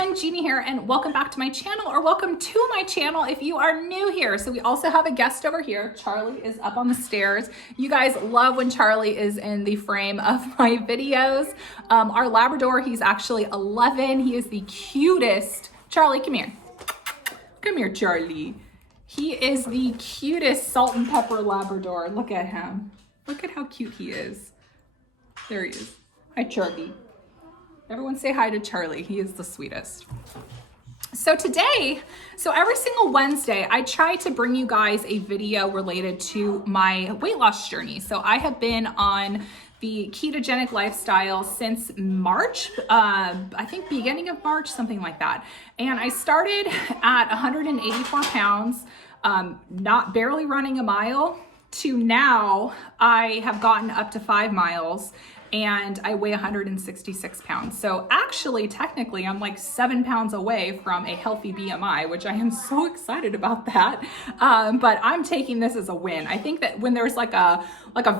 everyone, Gina here, and welcome back to my channel, or welcome to my channel if you are new here. So we also have a guest over here. Charlie is up on the stairs. You guys love when Charlie is in the frame of my videos. Our Labrador, he's actually 11. He is the cutest. Charlie, come here. Come here, Charlie. He is the cutest salt and pepper Labrador. Look at him. Look at how cute he is. There he is. Hi, Charlie. Everyone say hi to Charlie. He is the sweetest. So every single Wednesday, I try to bring you guys a video related to my weight loss journey. So I have been on the ketogenic lifestyle since March, I think beginning of March, something like that. And I started at 184 pounds, not barely running a mile, to now I have gotten up to 5 miles and I weigh 166 pounds. So actually, technically, I'm like 7 pounds away from a healthy BMI, which I am so excited about that. But I'm taking this as a win. I think that when there's like a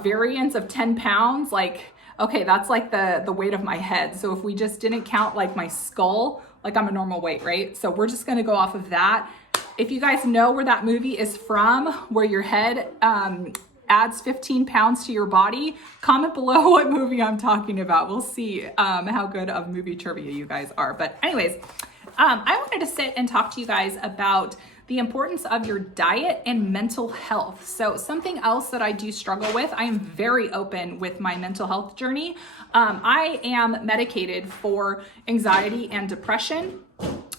variance of 10 pounds, like, okay, that's like the weight of my head. So if we just didn't count like my skull, like I'm a normal weight, right? So we're just gonna go off of that. If you guys know where that movie is from, where your head adds 15 pounds to your body, comment below what movie I'm talking about. We'll see how good of movie trivia you guys are. But anyways, I wanted to sit and talk to you guys about the importance of your diet and mental health. So something else that I do struggle with, I am very open with my mental health journey. I am medicated for anxiety and depression.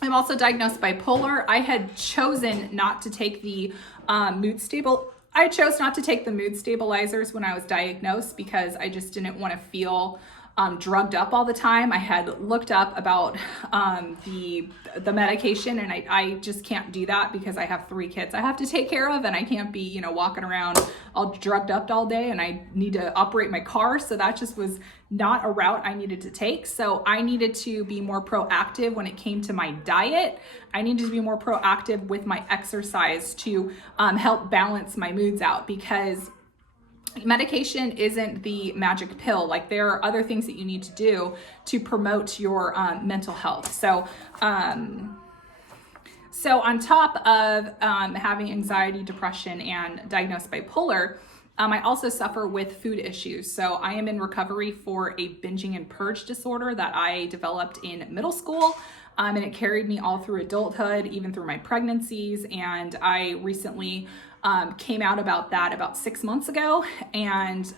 I'm also diagnosed bipolar. I had chosen not to take the I chose not to take the mood stabilizers when I was diagnosed because I just didn't want to feel drugged up all the time. I had looked up about the medication, and I just can't do that because I have 3 kids I have to take care of, and I can't be, walking around all drugged up all day, and I need to operate my car. So that just was not a route I needed to take. So I needed to be more proactive when it came to my diet. I needed to be more proactive with my exercise to help balance my moods out, because medication isn't the magic pill. Like, there are other things that you need to do to promote your mental health. So on top of having anxiety, depression, and diagnosed bipolar, I also suffer with food issues. So I am in recovery for a binging and purge disorder that I developed in middle school. And it carried me all through adulthood, even through my pregnancies. And I recently came out about that about 6 months ago, and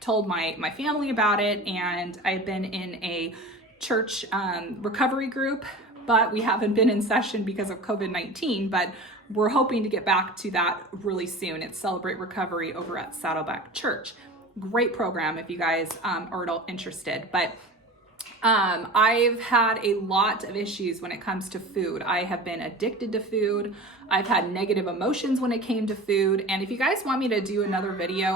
told my family about it. And I've been in a church recovery group, but we haven't been in session because of COVID-19, but we're hoping to get back to that really soon. It's Celebrate Recovery over at Saddleback Church. Great program if you guys are at all interested. But I've had a lot of issues when it comes to food. I have been addicted to food. I've had negative emotions when it came to food. And if you guys want me to do another video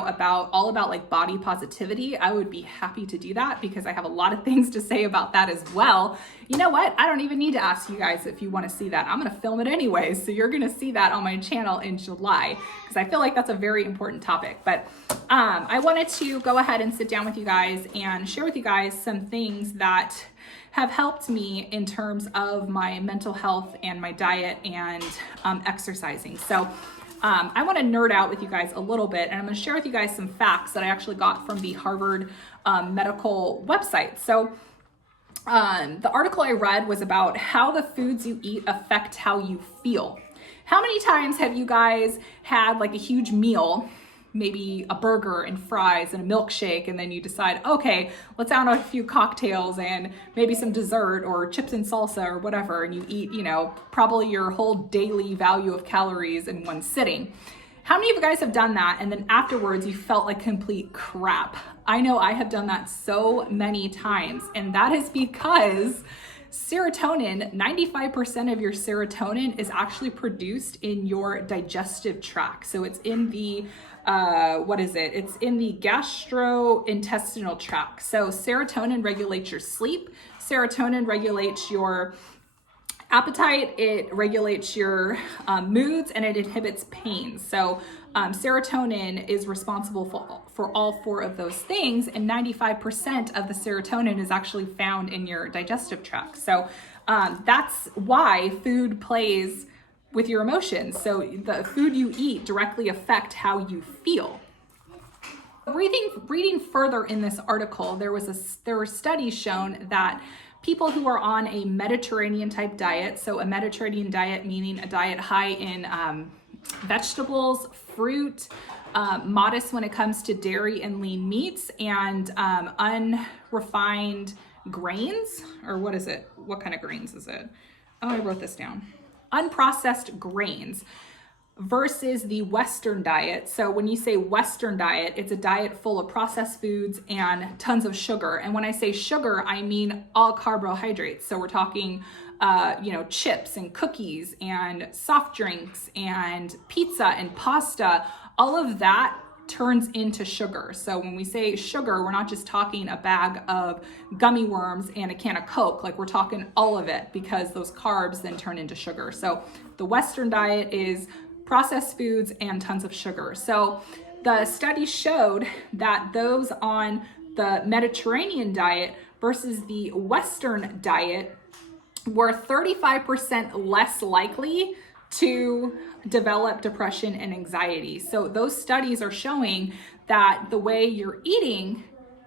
all about like body positivity, I would be happy to do that, because I have a lot of things to say about that as well. You know what? I don't even need to ask you guys if you want to see that. I'm going to film it anyway. So you're going to see that on my channel in July, because I feel like that's a very important topic. But I wanted to go ahead and sit down with you guys and share with you guys some things that have helped me in terms of my mental health and my diet and exercising. So I want to nerd out with you guys a little bit, and I'm going to share with you guys some facts that I actually got from the Harvard medical website. So the article I read was about how the foods you eat affect how you feel. How many times have you guys had like a huge meal, maybe a burger and fries and a milkshake, and then you decide, okay, let's add a few cocktails and maybe some dessert or chips and salsa or whatever, and you eat, probably your whole daily value of calories in one sitting? How many of you guys have done that, and then afterwards you felt like complete crap? I know I have done that so many times, and that is because serotonin, 95% of your serotonin is actually produced in your digestive tract. So it's in the it's in the gastrointestinal tract. So serotonin regulates your sleep. Serotonin regulates your Appetite, it regulates your moods and it inhibits pain. So serotonin is responsible for all 4 of those things, and 95% of the serotonin is actually found in your digestive tract. So that's why food plays with your emotions. So the food you eat directly affect how you feel. Reading further in this article, there were studies shown that people who are on a Mediterranean type diet, so a Mediterranean diet meaning a diet high in vegetables, fruit, modest when it comes to dairy and lean meats, and unrefined grains, or what is it? What kind of grains is it? Oh, I wrote this down. Unprocessed grains versus the Western diet. So when you say Western diet, it's a diet full of processed foods and tons of sugar. And when I say sugar, I mean all carbohydrates. So we're talking, chips and cookies and soft drinks and pizza and pasta. All of that turns into sugar. So when we say sugar, we're not just talking a bag of gummy worms and a can of Coke, like we're talking all of it, because those carbs then turn into sugar. So the Western diet is processed foods and tons of sugar. So the study showed that those on the Mediterranean diet versus the Western diet were 35% less likely to develop depression and anxiety. So those studies are showing that the way you're eating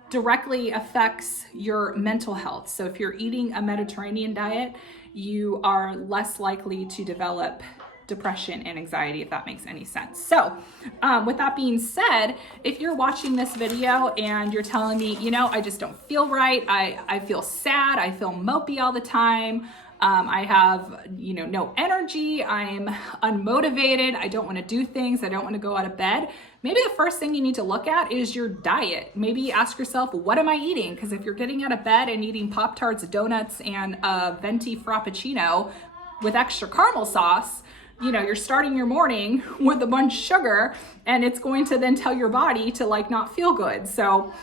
directly affects your mental health. So if you're eating a Mediterranean diet, you are less likely to develop depression and anxiety, if that makes any sense. So with that being said, if you're watching this video and you're telling me, I just don't feel right, I feel sad, I feel mopey all the time, I have, no energy, I'm unmotivated, I don't want to do things, I don't want to go out of bed, maybe the first thing you need to look at is your diet. Maybe ask yourself, what am I eating? Because if you're getting out of bed and eating Pop-Tarts, donuts, and a venti frappuccino with extra caramel sauce, you're starting your morning with a bunch of sugar, and it's going to then tell your body to not feel good. So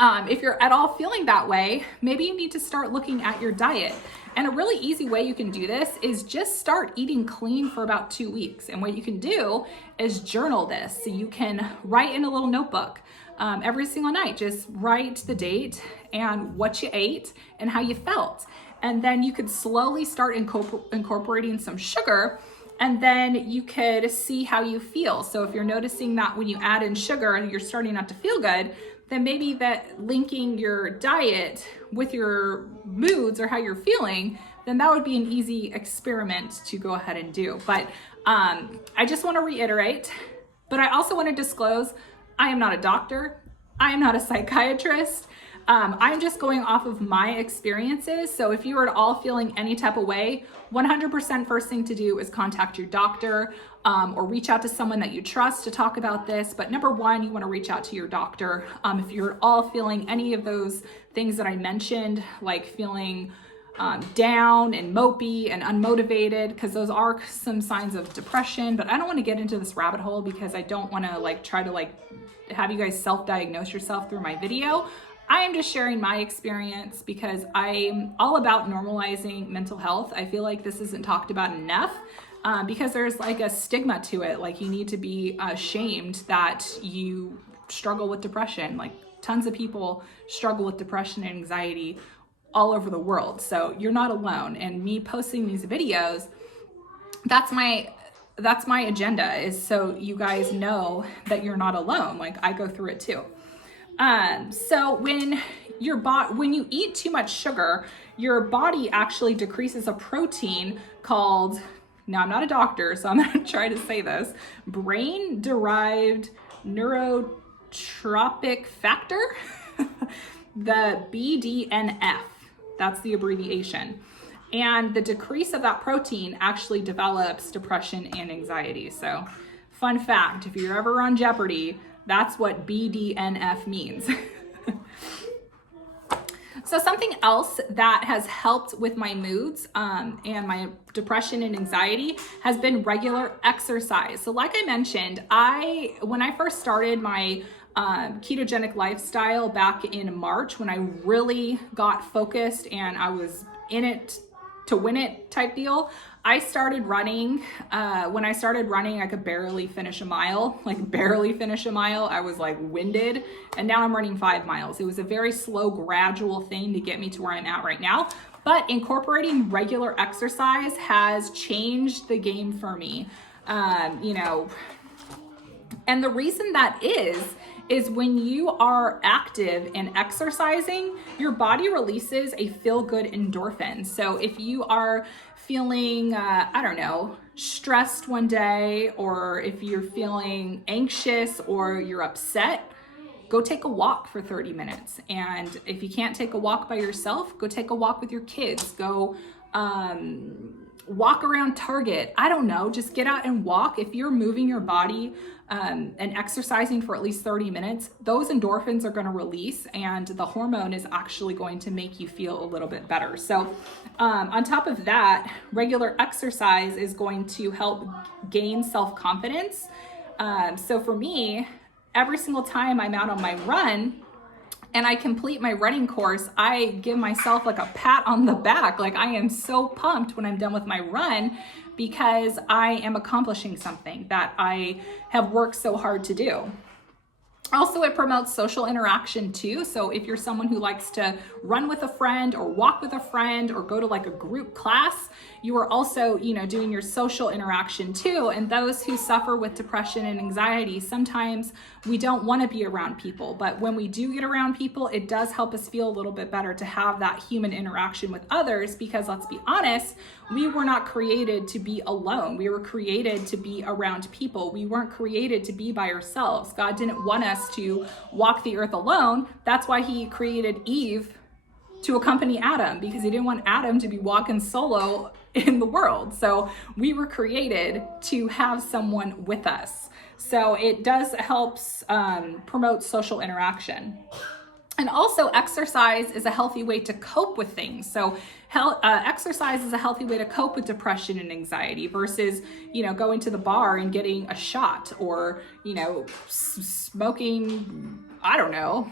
if you're at all feeling that way, maybe you need to start looking at your diet. And a really easy way you can do this is just start eating clean for about 2 weeks. And what you can do is journal this. So you can write in a little notebook every single night, just write the date and what you ate and how you felt. And then you could slowly start incorporating some sugar, and then you could see how you feel. So if you're noticing that when you add in sugar, you're starting not to feel good, then maybe that linking your diet with your moods or how you're feeling, then that would be an easy experiment to go ahead and do. But I just want to reiterate, but I also want to disclose, I am not a doctor. I am not a psychiatrist. I'm just going off of my experiences. So if you are at all feeling any type of way, 100% first thing to do is contact your doctor or reach out to someone that you trust to talk about this. But number one, you want to reach out to your doctor. If you're at all feeling any of those things that I mentioned, like feeling down and mopey and unmotivated, because those are some signs of depression. But I don't want to get into this rabbit hole because I don't want to try to have you guys self-diagnose yourself through my video. I am just sharing my experience because I'm all about normalizing mental health. I feel like this isn't talked about enough because there's a stigma to it. You need to be ashamed that you struggle with depression. Tons of people struggle with depression and anxiety all over the world. So you're not alone. And me posting these videos, that's my agenda, is so you guys know that you're not alone. I go through it too. So when you eat too much sugar, your body actually decreases a protein called, now I'm not a doctor, so I'm going to try to say this, brain-derived neurotrophic factor, the BDNF, that's the abbreviation. And the decrease of that protein actually develops depression and anxiety. So fun fact, if you're ever on Jeopardy, that's what BDNF means. So something else that has helped with my moods and my depression and anxiety has been regular exercise. So like I mentioned, when I first started my ketogenic lifestyle back in March, when I really got focused and I was in it to win it type deal. I started running. When I started running, I could barely finish a mile, like barely finish a mile. I was like winded, and now I'm running 5 miles. It was a very slow, gradual thing to get me to where I'm at right now. But incorporating regular exercise has changed the game for me. You know, and the reason that is when you are active and exercising, your body releases a feel-good endorphin. So if you are feeling, I don't know, stressed one day, or if you're feeling anxious or you're upset, go take a walk for 30 minutes. And if you can't take a walk by yourself, go take a walk with your kids. Go walk around Target. I don't know, just get out and walk. If you're moving your body and exercising for at least 30 minutes, those endorphins are going to release, and the hormone is actually going to make you feel a little bit better. So on top of that, regular exercise is going to help gain self-confidence. So for me, every single time I'm out on my run and I complete my running course, I give myself like a pat on the back. Like, I am so pumped when I'm done with my run, because I am accomplishing something that I have worked so hard to do. Also, it promotes social interaction too. So if you're someone who likes to run with a friend or walk with a friend or go to like a group class, you are also, you know, doing your social interaction too. And those who suffer with depression and anxiety, sometimes we don't want to be around people, but when we do get around people, it does help us feel a little bit better to have that human interaction with others, because let's be honest, we were not created to be alone. We were created to be around people. We weren't created to be by ourselves. God didn't want us to walk the earth alone. That's why he created Eve to accompany Adam, because he didn't want Adam to be walking solo in the world. So we were created to have someone with us. So it does helps promote social interaction. And also, exercise is a healthy way to cope with things. So exercise is a healthy way to cope with depression and anxiety versus, you know, going to the bar and getting a shot, or, you know, smoking, I don't know,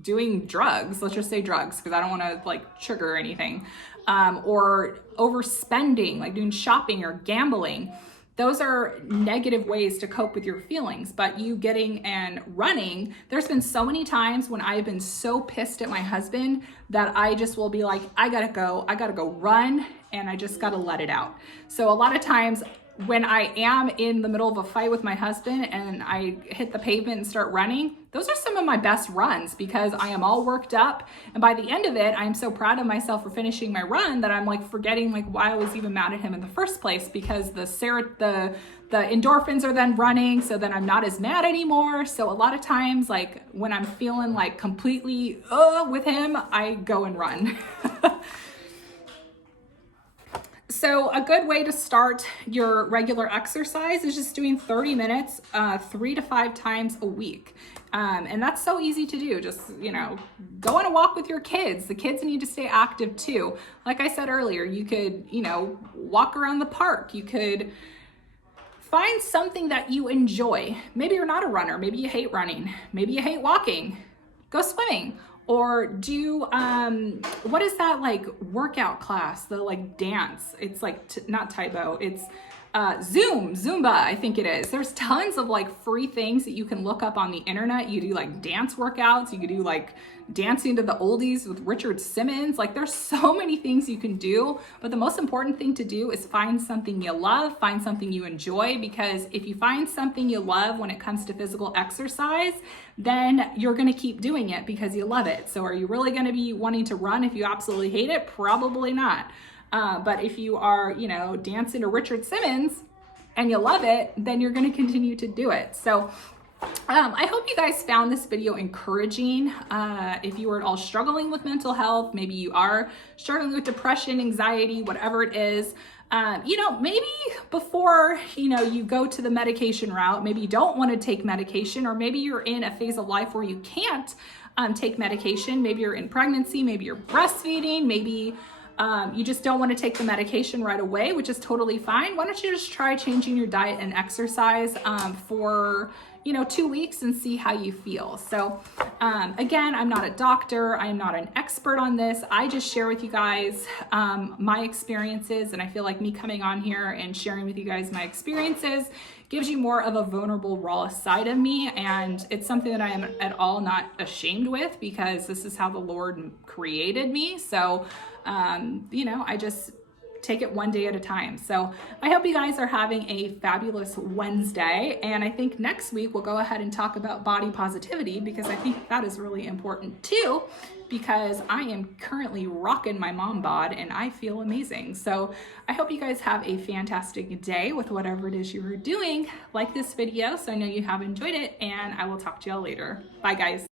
doing drugs. Let's just say drugs, because I don't want to like trigger anything, or overspending, like doing shopping or gambling. Those are negative ways to cope with your feelings. But you getting and running, there's been so many times when I've been so pissed at my husband that I just will be like, I gotta go run, and I just gotta let it out. So a lot of times when I am in the middle of a fight with my husband and I hit the pavement and start running, those are some of my best runs, because I am all worked up. And by the end of it, I'm so proud of myself for finishing my run that I'm like forgetting like why I was even mad at him in the first place, because the endorphins are then running. So then I'm not as mad anymore. So a lot of times, like when I'm feeling like completely with him, I go and run. So a good way to start your regular exercise is just doing 30 minutes, 3 to 5 times a week. And that's so easy to do. Just, you know, go on a walk with your kids. The kids need to stay active too. Like I said earlier, you could, you know, walk around the park. You could find something that you enjoy. Maybe you're not a runner. Maybe you hate running. Maybe you hate walking. Go swimming. Or do, what is that like workout class, the like dance? It's like, not Taibo, it's Zumba, I think it is. There's tons of like free things that you can look up on the internet. You do like dance workouts. You could do like dancing to the oldies with Richard Simmons. Like there's so many things you can do, but the most important thing to do is find something you love, find something you enjoy, because if you find something you love when it comes to physical exercise, then you're going to keep doing it because you love it. So are you really going to be wanting to run if you absolutely hate it? Probably not. But if you are, you know, dancing to Richard Simmons and you love it, then you're going to continue to do it. So I hope you guys found this video encouraging. If you are at all struggling with mental health, maybe you are struggling with depression, anxiety, whatever it is, you know, maybe before, you know, you go to the medication route, maybe you don't want to take medication, or maybe you're in a phase of life where you can't take medication. Maybe you're in pregnancy, maybe you're breastfeeding, maybe you just don't want to take the medication right away, which is totally fine. Why don't you just try changing your diet and exercise for, you know, 2 weeks and see how you feel. So again, I'm not a doctor. I'm not an expert on this. I just share with you guys my experiences, and I feel like me coming on here and sharing with you guys my experiences gives you more of a vulnerable, raw side of me, and it's something that I am at all not ashamed with, because this is how the Lord created me. So you know, I just take it one day at a time. So I hope you guys are having a fabulous Wednesday. And I think next week we'll go ahead and talk about body positivity, because I think that is really important too, because I am currently rocking my mom bod and I feel amazing. So I hope you guys have a fantastic day with whatever it is you are doing. Like this video so I know you have enjoyed it, and I will talk to y'all later. Bye guys.